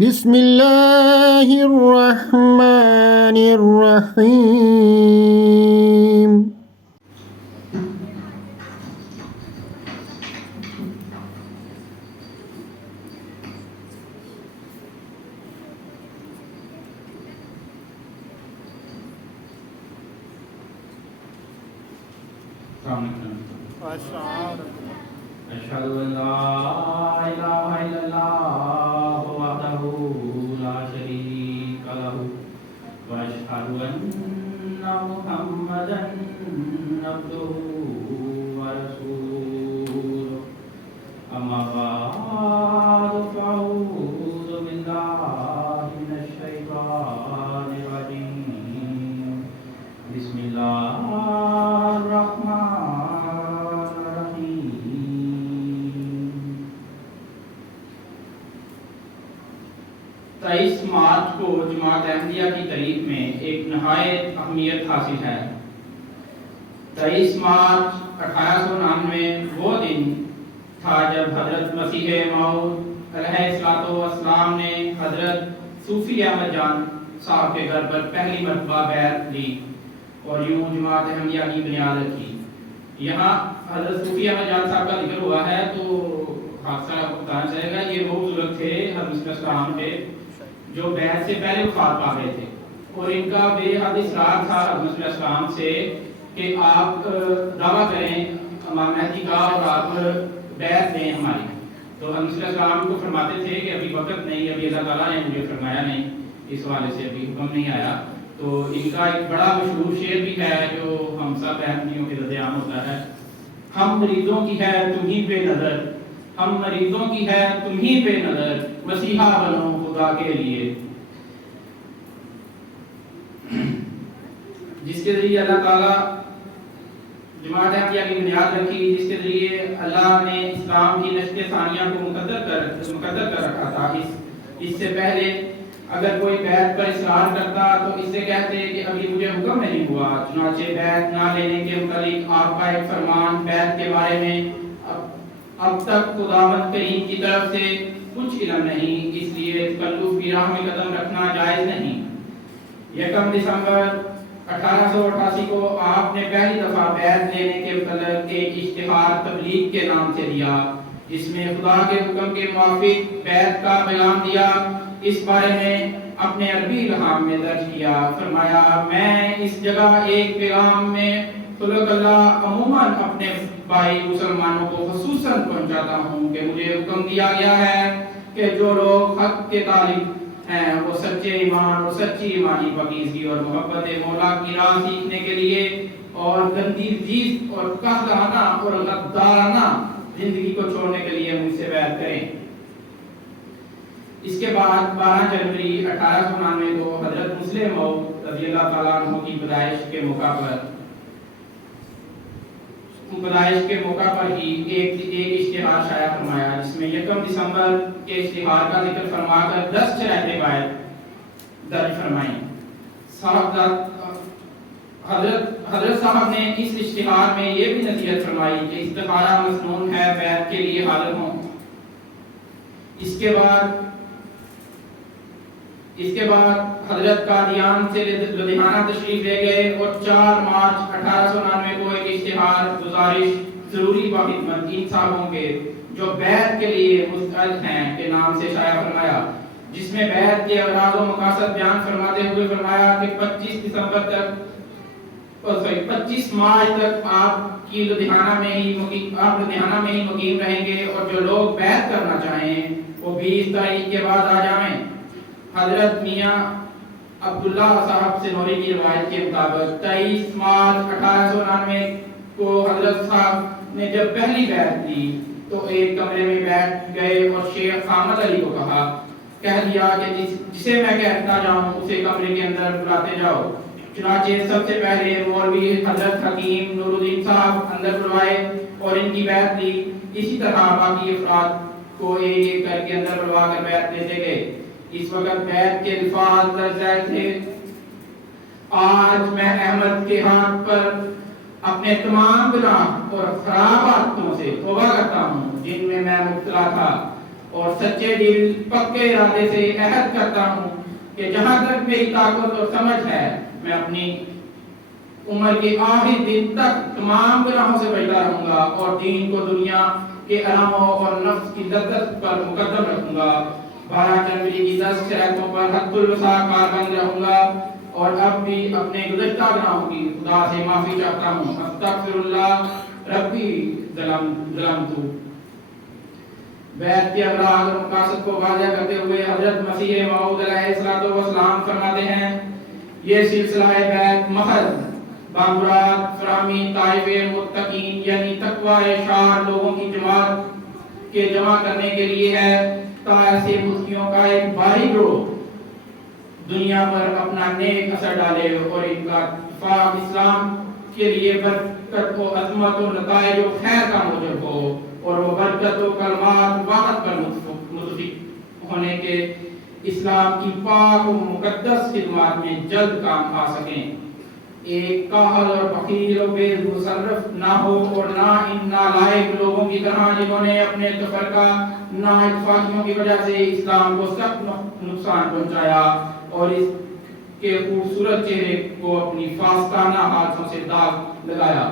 بسم اللہ الرحمن الرحیم أشهد أن لا إله إلا الله وحده لا شريك له وأشهد أن محمدا عبده ورسوله أما بعد فأعوذ بالله من الشيطان الرجيم بسم الله الرحمن 23 مارچ کو جماعت احمدیہ کی تاریخ میں ایک نہایت اہمیت حاصل ہے۔ 23 مارچ 1899 وہ دن تھا جب حضرت مسیح موعود علیہ السلام نے حضرت صوفی احمد جان صاحب کے گھر پر پہلی مرتبہ بیعت لی اور یوں جماعت احمدیہ کی بنیاد رکھی۔ یہاں حضرت صوفی احمد جان صاحب کا ذکر ہوا ہے تو حادثہ بتانا چاہے گا، یہ وہ بزرگ تھے حضرت السلام کے جو بیعت سے پہلے وفات پا گئے تھے، اور ان کا بے حد اصرار تھا حضرت السلام سے کہ آپ دعویٰ کریں امام مہدی کا اور آپ بیعت دیں ہماری۔ تو حضرت السلام کو فرماتے تھے کہ ابھی وقت نہیں، ابھی اللہ تعالیٰ نے مجھے فرمایا نہیں، اس حوالے سے ابھی حکم نہیں آیا۔ تو ان کا ایک بڑا مشہور شعر بھی ہے جو ہم سب احمدیوں کے رد عام ہوتا ہے: ہم مریضوں کی ہے تمہیں پہ نظر، ہم مریضوں کی ہے تمہیں پہ نظر، مسیحا بنو خدا کے لیے۔ جس کے ذریعے اللہ تعالیٰ جماعت احمدیہ کی بنیاد رکھی، جس کے ذریعے اللہ نے اسلام کی نشت ثانیہ کو مقدر کر رکھا تھا۔ اس سے پہلے اگر کوئی بیعت پر اصرار کرتا تو اس سے کہتے کہ ابھی مجھے حکم نہیں ہوا، چنانچہ بیعت نہ لینے کے متعلق آپ کا ایک فرمان بیعت کے بارے میں اب تک خداوند کریم کی طرف سے کچھ علم نہیں، اس لیے تکلف کی راہ میں قدم رکھنا جائز نہیں۔ 1 دسمبر 1888 کو آپ نے پہلی دفعہ بیعت لینے کے متعلق ایک اشتہار تبلیغ کے نام سے دیا، جس میں خدا کے حکم کے موافق بیعت کا پیغام دیا۔ اس بارے میں اپنے عربی الہام میں درج کیا، فرمایا: میں اس جگہ ایک پیغام میں خلق اللہ عموماً اپنے بھائی مسلمانوں کو خصوصاً پہنچاتا ہوں کہ مجھے حکم دیا گیا ہے کہ جو لوگ حق کے طالب ہیں وہ سچے ایمان اور سچی ایمانی پاکیزگی اور محبت مولا کی راہ سیکھنے کے لیے اور گندی چیز اور قہرانہ اور غدارانہ زندگی کو چھوڑنے کے لیے مجھ سے بیعت کریں۔ اس کے بعد 12 جنوری 1899 کو حضرت مسلم موعود رضی اللہ تعالیٰ عنہ کی پیدائش کے موقع پر ہی ایک اشتہار شائع فرمایا، جس میں 1 دسمبر کے اشتہار کا ذکر فرما کر 10 شرائط بیعت درج فرمائیں۔ حضرت صاحب نے اس اشتہار میں یہ بھی نصیحت فرمائی کہ استخارہ مسنون ہے، بیعت کے لیے حاضر ہوں۔ اس کے بعد حضرت قادیان سے لدھیانہ تشریف لے گئے اور 4 مارچ 1899 کو ایک اشتہار گزارش ضروری باخدمت ان صاحبوں کے جو بیعت کے لیے مستعد ہیں کے نام سے شائع فرمایا، جس میں بیعت کے اغراض و مقاصد بیان فرماتے ہوئے فرمایا کہ 25 مارچ تک آپ لدھیانہ میں ہی مقیم رہیں گے اور جو لوگ بیعت کرنا چاہیں وہ 20 تاریخ کے بعد آ جائیں۔ حضرت میاں عبداللہ صاحب سے نوری کی روایت کے مطابق 23 مارچ 1899 کو حضرت صاحب نے جب پہلی بیعت دی تو ایک کمرے میں بیٹھ گئے اور شیخ حامد علی کو کہہ دیا کہ جسے میں کہتا جاؤں اسے کمرے کے اندر بلاتے جاؤ۔ چنانچہ سب سے پہلے مولوی حضرت حکیم نور الدین صاحب اندر بلوائے اور ان کی بیعت دی۔ اسی طرح باقی افراد کو ایک ایک کر کے اندر بلوا کر بیعت لیتے گئے۔ اس وقت بیعت کے الفاظ درج تھے: آج میں احمد کے ہاتھ پر اپنے تمام گناہ اور خراب عادتوں سے توبہ کرتا ہوں جن میں مبتلا تھا۔ اور سچے دل پکے ارادے سے عہد کرتا ہوں کہ جہاں تک میری طاقت اور سمجھ ہے میں اپنی عمر کے آخری دن تک تمام گناہوں سے بچتا رہوں گا اور دین کو دنیا کے آراموں اور نفس کی لذت پر مقدم رکھوں گا۔ 12 جنوری کی 10 شرائطوں پر حد الوسع کاربند رہوں گا اور اب بھی اپنے گزشتہ گناہوں کی خدا سے معافی چاہتا ہوں۔ استغفر اللہ ربی ظلمت۔ بیعت کے امراض اور مقاصد کو واضح کرتے ہوئے حضرت مسیح موعود علیہ السلام فرماتے ہیں یہ سلسلہ بیعت محض بامراد فرامی طائف متقین یعنی تقوی شعار لوگوں کی جماعت کے جمع کرنے کے لیے ہے تا ایسے مفتیوں کا ایک بھاری گروہ دنیا پر اپنا نیک اثر ڈالے اور ان کا اتفاق اسلام کے لیے برکت و عظمت و نتائج و خیر کا موجب ہو اور وہ برکت و کلمات واحد پر متفق ہونے کے اسلام کی پاک و مقدس خدمات میں جلد کام آ سکیں۔ ایک کاہل اور فقیر و بے مصرف نہ ہو اور نہ ان نالائق لوگوں کی طرح جنہوں نے اپنے تفرقہ نا اتفاقیوں کی وجہ سے اسلام کو سخت نقصان پہنچایا اور اس کے خوبصورت چہرے کو اپنی فاسقانہ ہاتھوں سے داغ لگایا،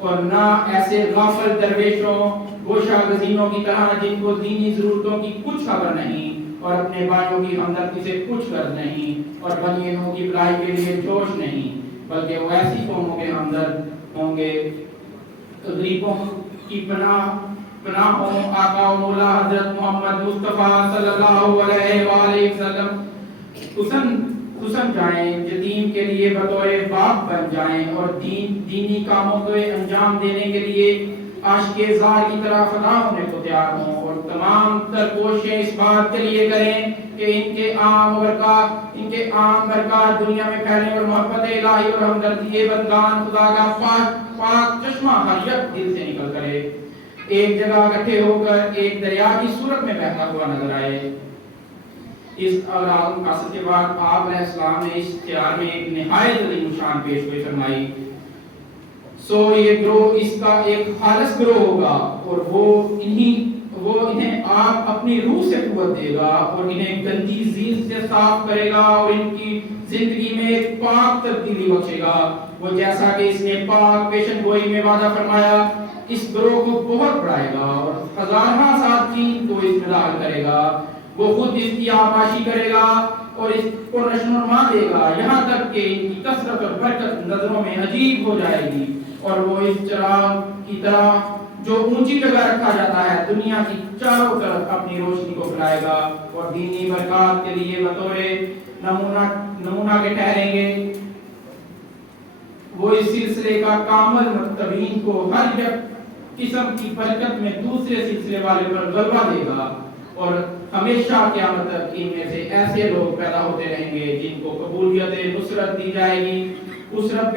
اور نہ ایسے غافل درویشوں گوشہ گزینوں کی طرح جن کو دینی ضرورتوں کی کچھ خبر نہیں اور اپنے بھائیوں کی ہمدردی سے کچھ غرض نہیں اور بنیادوں کی بھلائی کے لیے جوش نہیں، بلکہ وہ ایسی قوموں کے ہمدرد ہوں گے غریبوں کی پناہ ہوں۔ آقا و مولا حضرت محمد مصطفیٰ صلی اللہ علیہ وآلہ وسلم حسن جائیں، یتیم کے لیے بطور باپ بن جائیں اور دینی کاموں کو انجام دینے کے لیے عاشق زار کی طرح فدا ہونے کو تیار ہوں، اور تمام تر کوششیں اس بات کے لیے کریں کہ ان کے عام برکات دنیا میں پھیلیں اور محبت الہی اور ہمدردی بندگان خدا کا پاک چشمہ ہر یک دل سے نکل کرے، ایک جگہ اکٹھے ہو کر ایک دریا کی صورت میں بہتا ہوا نظر آئے۔ اس اولاد مقاصد کے بعد آپ علیہ السلام نے اس اختیار میں ایک نہایت عظیم شان پیشگوئی فرمائی۔ سو یہ گروہ اس کا ایک خالص گروہ ہوگا اور وہ انہیں آپ اپنی روح سے قوت دے گا اور انہیں گندی زیز سے صاف کرے گا اور ان کی زندگی میں ایک پاک تبدیلی بخشے گا۔ وہ جیسا کہ اس نے پاک پیشن گوئی میں وعدہ فرمایا اس گروہ کو بہت بڑھائے گا اور ہزارہ ساتھین کو اس میں داخل کرے گا۔ وہ خود اس کی آباشی کرے گا اور اس کو نشو و نما دے گا یہاں تک کہ ان کی کثرت اور برکت نظروں میں عجیب ہو جائے گی، اور وہ اس چراغ کی طرح جو اونچی جگہ رکھا جاتا ہے دنیا کی چاروں طرف اپنی روشنی کو پھیلائے گا اور دینی برکات کے لیے بطور نمونہ کے ٹھہریں گے۔ وہ اس سلسلے کا کامل متبعین کو ہر یک قسم کی برکت میں دوسرے سلسلے والے پر غلبہ دے گا، اور ہمیشہ قیامت تک ان میں سے ایسے لوگ پیدا ہوتے رہیں گے جن کو قبولیت نصرت دی جائے گی۔ اس رب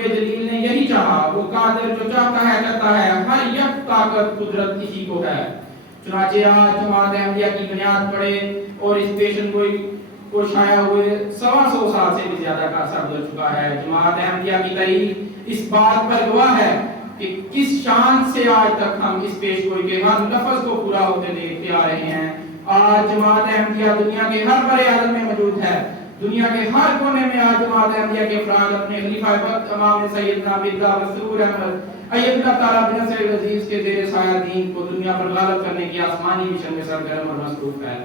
جلیل نے یہی چاہا، وہ قادر جو چاہتا ہے کرتا ہے، ہر یک طاقت قدرت اسی کو ہے۔ چنانچہ آج جماعت احمدیہ کی بنیاد پڑے اور اس پیشن گوئی کو شائع ہوئے 125 سال سے بھی زیادہ کا عرصہ گزر چکا ہے۔ جماعت احمدیہ کی تاریخ اس بات پر گواہ ہے کہ کس شان سے آج تک ہم اس پیش گوئی کے ہر لفظ کو پورا ہوتے دیکھتے آ رہے ہیں۔ آج جماعت احمدیہ دنیا کے ہر بڑے عالم میں موجود ہے۔ دنیا کے ہر کونے میں آج جماعت احمدیہ کے افراد اپنے خلیفہ وقت امام سیدنا مرزا مسرور احمد اید اللہ تعالیٰ بن سید عزیز کے زیر سایہ دین کو دنیا پر غالب کرنے کی آسمانی مشن میں سرگرم اور مصروف ہے۔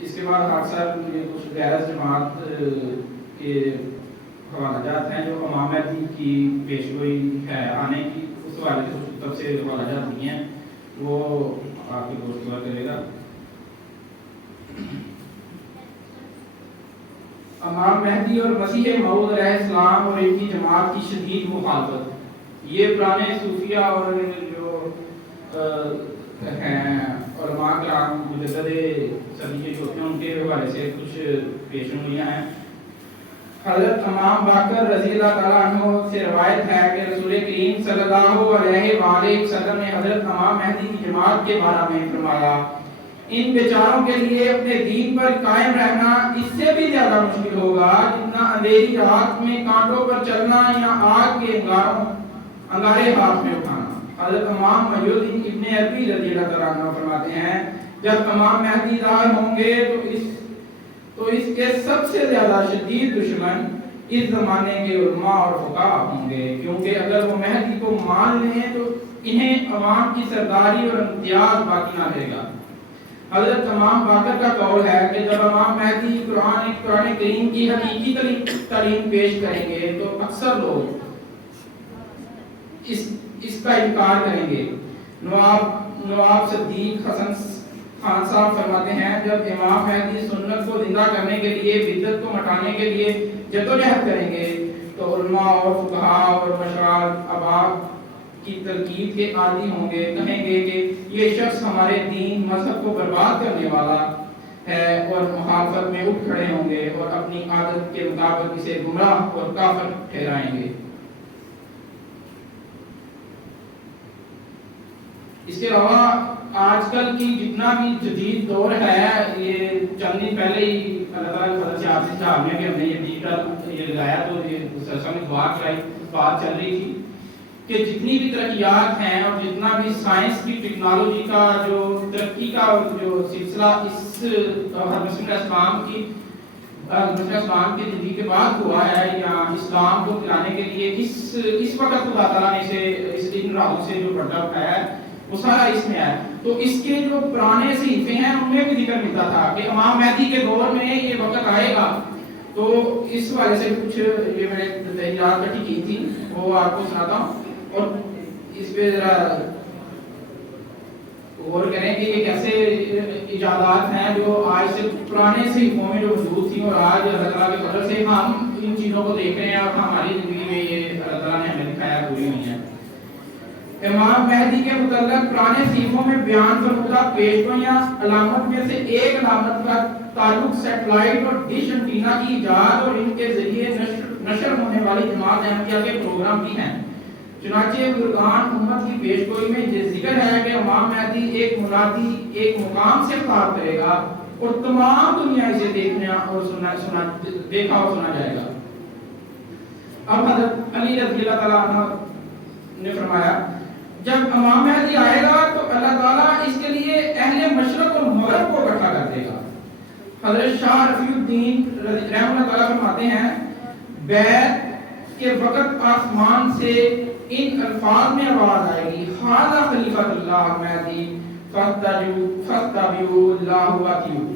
اس کے بعد اکثر کچھ غیر جماعت کے حوالہ جات ہیں جو امام مہدی کی پیشگوئی ہے آنے کی، اس حوالے سے کچھ تفصیل حوالہ جات نہیں ہیں، وہ آپ کے دوست دعا کرے گا۔ امام مہدی اور مسیح موعود علیہ السلام اور ان کی جماعت کی شدید مخالفت، یہ پرانے صوفیہ اور جو ہیں علماء کرام مجدد صدیقے جو ہیں ان کے حوالے سے کچھ پیشن گوئیاں ہیں۔ حضرت امام باقر رضی اللہ تعالیٰ عنہ سے روایت ہے کہ رسول کریم صلی اللہ علیہ وآلہ وسلم نے حضرت امام مہدی کی جماعت کے بارے میں فرمایا، ان بیچاروں کے لیے اپنے دین پر قائم رہنا اس سے بھی زیادہ مشکل ہوگا جتنا اندھیری رات میں کانٹوں پر چلنا یا آگ کے انگارے ہاتھ میں اٹھانا۔ حضرت امام محی الدین ابن عربی رضی اللہ تعالیٰ عنہ فرماتے ہیں جب امام مہدی ظاہر ہوں گے تو اس کے سب سے زیادہ شدید دشمن اس زمانے کے علماء اور فقہاء ہوں گے، کیونکہ اگر وہ مہدی کو مان لیں تو انہیں عوام کی سرداری اور امتیاز باقی نہ رہے گا۔ حضرت امام باقر کا قول ہے کہ جب امام مہدی قرآن کریم کی حقیقی تعلیم پیش کریں گے تو اکثر لوگ اس کا انکار کریں گے۔ نواب صدیق حسن خان صاحب فرماتے ہیں جب امام مہدی سنت کو زندہ کرنے کے لیے، بدعت کو مٹانے کے لیے جدوجہد کریں گے تو علماء اور فقہاء اور مشران اباب کی تنقید کے عادی ہوں گے، کہیں گے کہ یہ شخص ہمارے دین مذہب کو برباد کرنے والا ہے، اور مخالفت میں اٹھ کھڑے ہوں گے اور اپنی عادت کے مطابق اسے گمراہ اور کافر ٹھہرائیں گے۔ اس کے علاوہ آج کل کی جتنا بھی جدید دور ہے، یہ چند دن پہلے ہی اللہ تعالیٰ کی فضل سے آپ سے چاہتے ہیں کہ ہم نے یہ ڈیجیٹل یہ لگایا تو یہ سلسلہ میں دعا کرائی، بات چل رہی تھی کہ جتنی بھی ترقیات ہیں اور جتنا بھی سائنس کی ٹیکنالوجی کا جو ترقی کا جو سلسلہ اس مسلم اسلام کی زندگی کے بعد ہوا ہے یا اسلام کو پھیلانے کے لیے اس وقت اللہ تعالیٰ نے اسے ان راہوں سے جو پردہ اٹھایا ہے وہ سارا اس میں ہے۔ تو اس کے جو پرانے صحیفے ہیں ان میں بھی ذکر ملتا تھا کہ امام مہدی کے دور میں یہ وقت آئے گا، تو اس وجہ سے کچھ یہ میں نے تحریرات کٹھی کی تھی وہ آپ کو سناتا ہوں اور اس پہ ذرا غور کریں کہ یہ کیسے ایجادات ہیں جو آج سے پرانے صحیفوں میں جو موجود تھیں اور آج اللہ تعالیٰ کے فضل سے ہم ان چیزوں کو دیکھ رہے ہیں اور ہماری زندگی میں یہ اللہ تعالیٰ نے ہمیں دکھایا پوری ہوئی ہے۔ امام مہدی کے متعلق پرانے صحیفوں میں بیان فرمودہ پیشگوئیاں علامت میں سے ایک علامت کا تعلق سیٹلائٹ اور ڈش انٹینا کی ایجاد اور ان کے ذریعے نشر ہونے والی جماعت احمدیہ کے پروگرام بھی ہیں۔ چنانچہ بزرگان امت کی پیشگوئی میں یہ ذکر ہے کہ امام مہدی ایک منادی ایک مقام سے خطاب کرے گا اور تمام دنیا اسے دیکھنا اور دیکھا اور سنا جائے گا۔ اب حضرت علی رضی اللہ تعالیٰ عنہ نے فرمایا جب امام مہدی آئے گا تو اللہ تعالیٰ اس کے لیے اہل مشرق اور مغرب کو اکٹھا کر دے گا۔ حضرت شاہ رفیع الدین رحمہ اللہ تعالیٰ فرماتے ہیں بیعت کے وقت آسمان سے ان الفاظ میں آواز آئے گی ھذا خلیفۃ اللہ مہدی فاستبیعوا اللہ واتیعوا،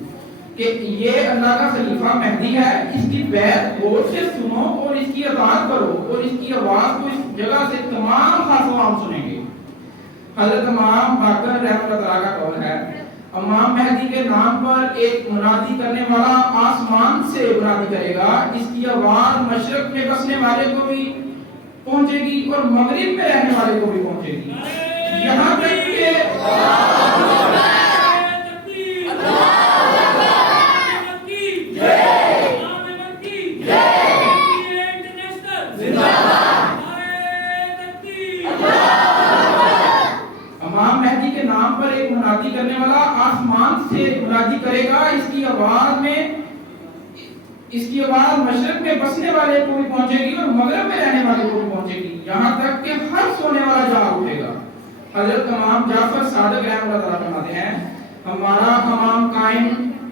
کہ یہ اللہ کا خلیفہ مہدی ہے، اس کی بیعت غور سے سنو اور اس کی اطاعت کرو اور اس کی آواز کو اس جگہ سے تمام خاص و عام سنیں گے۔ حضرت امام باقر رحمۃ اللہ تعالیٰ کا قول ہے امام مہدی کے نام پر ایک منادی کرنے والا آسمان سے منادی کرے گا، اس کی آواز مشرق میں بسنے والے کو بھی پہنچے گی اور مغرب میں رہنے والے کو بھی پہنچے گی، یہاں تک کہ امام مہدی کے نام پر ایک منادی کرنے والا آسمان سے منادی کرے گا، اس کی آواز مشرق میں بسنے والے کو بھی پہنچے گی اور مغرب میں رہنے والے کو بھی پہنچے گی، یہاں تک کہ ہر سونے والا جاگ اٹھے گا۔ حضرت امام جعفر صادق رحمہ اللہ تعالیٰ فرماتے ہیں ہمارا امام قائم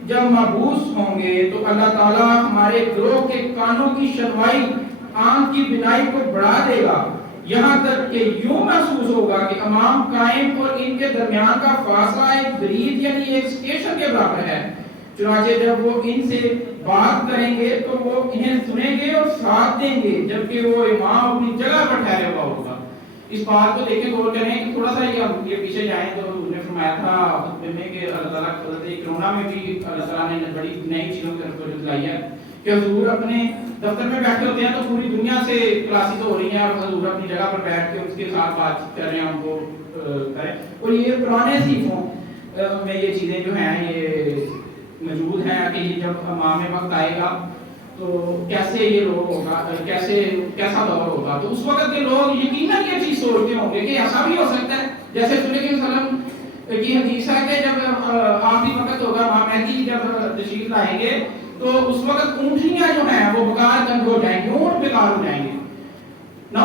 جب مبعوث ہوں گے تو اللہ تعالیٰ ہمارے گروہ کے کانوں کی شنوائی، آنکھ کی بینائی کو بڑھا دے گا، یہاں تک کہ یوں محسوس ہوگا کہ امام قائم اور ان کے درمیان کا فاصلہ ایک برید یعنی ایک اسٹیشن کے برابر ہے۔ چنانچہ جب وہ ان سے بات کریں گے تو وہ انہیں سنیں گے اور ساتھ دیں گے جبکہ وہ امام اپنی جگہ پر ٹھہرے ہوا ہوگا۔ اس بات کو دیکھیں غور کریں کہ تھوڑا سا یہ پیچھے جائیں تو حضور نے فرمایا تھا خطبے میں کہ اللہ تعالیٰ کی کرونا میں بھی اللہ تعالیٰ نے بڑی نئی چیزوں کی طرف توجہ دلائی ہے کہ حضور اپنے دفتر میں بیٹھے ہوتے ہیں تو پوری دنیا سے کلاسز ہو رہی ہیں اور حضور اپنی جگہ پر بیٹھ کے اس کے ساتھ بات چیت کر رہے ہیں، ان کو کریں، اور یہ پرانے صحیفوں میں یہ چیزیں جو ہیں یہ موجود ہیں کہ جب امام وقت آئے گا تو کیسے یہ لوگ ہوگا، کیسا دور ہوگا، تو اس وقت کے لوگ یقیناً یہ چیز سوچتے ہوں گے کہ ایسا بھی ہو سکتا ہے جیسے رسول اللہ صلی اللہ علیہ وسلم کی حدیث ہے کہ جب آخری وقت ہوگا امام مہدی جب تشریف لائیں گے تو اس وقت اونٹنیاں جو ہیں وہ بیکار گند ہو جائیں گی، اونٹ بیکار ہو جائیں گے، 9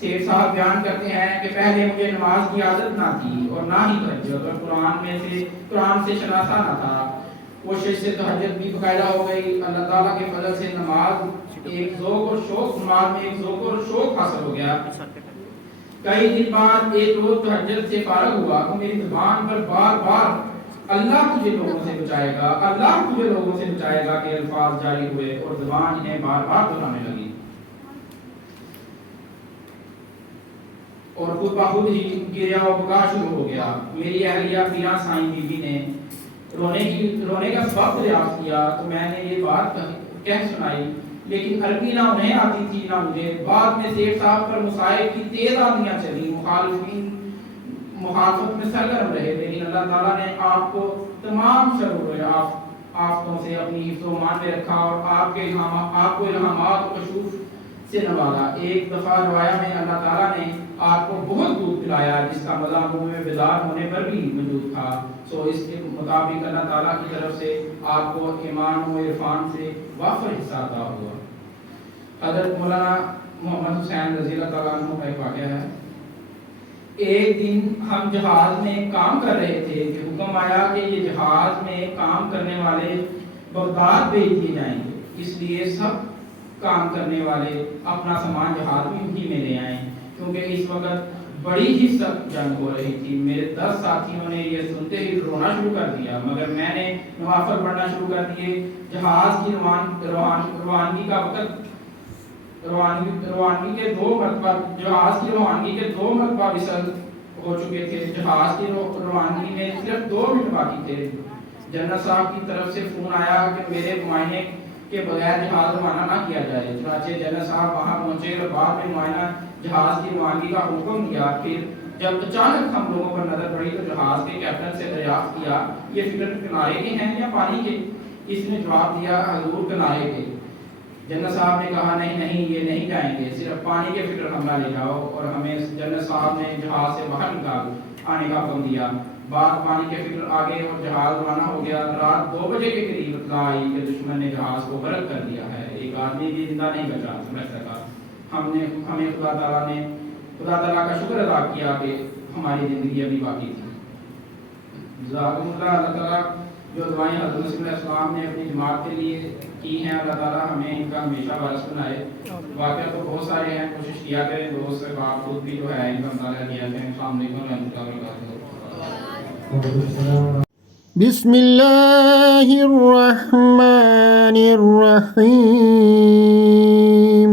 سیٹھ صاحب بیان کرتے ہیں کہ پہلے مجھے نماز کی عادت نہ تھی اور نہ ہی تہجد، اور قرآن سے شناسا نہ تھا۔ کوشش سے تہجد بھی باقاعدہ ہو گئی۔ اللہ تعالیٰ کے فضل سے نماز میں ایک ذوق اور شوق حاصل ہو گیا۔ کئی دن بعد ایک روز تہجد سے فارغ ہوا تو میری زبان پر بار بار اللہ تجھے لوگوں سے بچائے گا، اللہ تجھے لوگوں سے بچائے گا کے الفاظ جاری ہوئے اور زبان انہیں بار بار دہرانے لگی، اور خود بخود ہی گریا و بکا شروع ہو گیا۔ میری اہلیہ پیران سائیں بی بی نے رونے کا سبب دریافت کیا تو میں نے یہ بات کہہ سنائی، لیکن عربی نہ انہیں آتی تھی نہ مجھے۔ بعد میں سیٹھ صاحب پر مصائب کی تیز آندیاں چلی، مخالفت میں سرگرم رہے، لیکن اللہ تعالیٰ نے آپ کو تمام شرور آفتوں سے اپنی حفظ و امان میں رکھا اور آپ کو الہامات و کشوف سے نوازا۔ ایک دفعہ روایا میں اللہ تعالیٰ نے آپ کو بہت دودھ پلایا جس کا مزہ منہ میں بیدار ہونے پر بھی موجود تھا، سو اس کے مطابق اللہ تعالیٰ کی طرف سے آپ کو ایمان و عرفان سے وافر حصہ عطا ہوا۔ حضرت مولانا محمد حسین رضی اللہ تعالیٰ عنہ کا ایک واقعہ ہے۔ ایک دن ہم جہاز میں کام کر رہے تھے کہ حکم آیا کہ یہ جہاز میں کام کرنے والے بغداد بھیج دیے جائیں گے، اس لیے سب کام کرنے والے اپنا سامان جہاز میں ہی میں لے آئیں، کیونکہ اس وقت بڑی ہی سخت جنگ ہو رہی تھی۔ میرے 10 ساتھیوں نے یہ سنتے ہی رونا شروع کر دیا، مگر میں نے نوافل پڑھنا شروع کر دیے۔ جہاز کی روانگی کے دو مرتبہ وصل ہو چکے تھے۔ جہاز کی روانگی میں صرف 2 منٹ باقی تھے۔ جنرل صاحب کی طرف سے فون آیا کہ میرے معائنے کے بغیر جہاز روانہ نہ کیا جائے۔ چنانچہ جنرل صاحب وہاں پہنچے اور بعد میں معائنہ جہاز کی روانگی کا حکم دیا۔ پھر جب اچانک ہم لوگوں پر نظر پڑی تو جہاز کے کیپٹن سے دریافت کیا یہ فکر کنارے کے ہیں یا پانی کے؟ اس نے جواب دیا حضور کنارے کے۔ جنرل صاحب نے کہا نہیں یہ نہیں جائیں گے، صرف پانی کے فکر حملہ لے جاؤ، اور ہمیں جنرل صاحب نے جہاز سے باہر نکال آنے کا حکم دیا۔ بعد پانی کے فکر آگے اور جہاز روانہ ہو گیا۔ رات 2 بجے کے قریب اطلاع آئی کہ دشمن نے جہاز کو غرق کر دیا ہے، ایک آدمی بھی زندہ نہیں بچ سکا۔ ہمیں خدا تعالیٰ کا شکر ادا کیا کہ ہماری زندگی ابھی باقی تھی۔ جزاکم اللہ۔ اللہ تعالیٰ جو دعائیں حضرت مسیح علیہ السلام نے اپنی جماعت کے لیے کی ہیں، اللہ تعالیٰ ہمیں ان کا ہمیشہ وارث بنائے۔ واقعہ تو بہت سارے ہیں، کوشش کیا کریں دوست سے آپ خود بھی جو ہے ان کا مطالعہ کیا کریں۔ السلام علیکم ورحمۃ اللہ وبرکاتہ۔ بسم اللہ الرحمن الرحیم۔